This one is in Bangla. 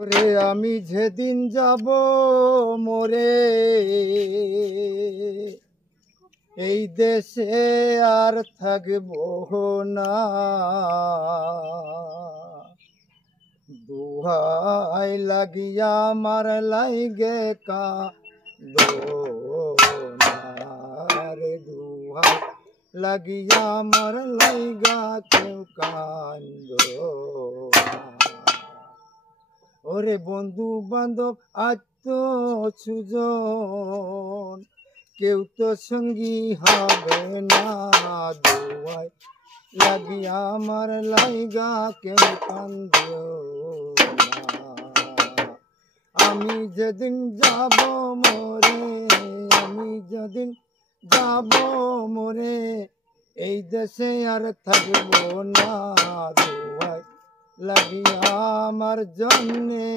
রে আমি যেদিন যাব মোরে এই দেশে আর থাকব না, দুহাই লাগিয়া আমার লাইগে কান্দনা রে, দুহাই লাগিয়া আমার লাইগা কেউ কান্দনা। ওরে বন্ধু বান্ধব আত্মীয় সুজন কেউ তো সঙ্গী হবে না, দুয়াই লাগিয়া আমার লাইগা কেউ কান্দিও না। আমি যেদিন যাব মোরে, আমি যেদিন যাব মোরে এই দেশে আর থাকব না, দুয়াই লাগিয়া আমার জন্যে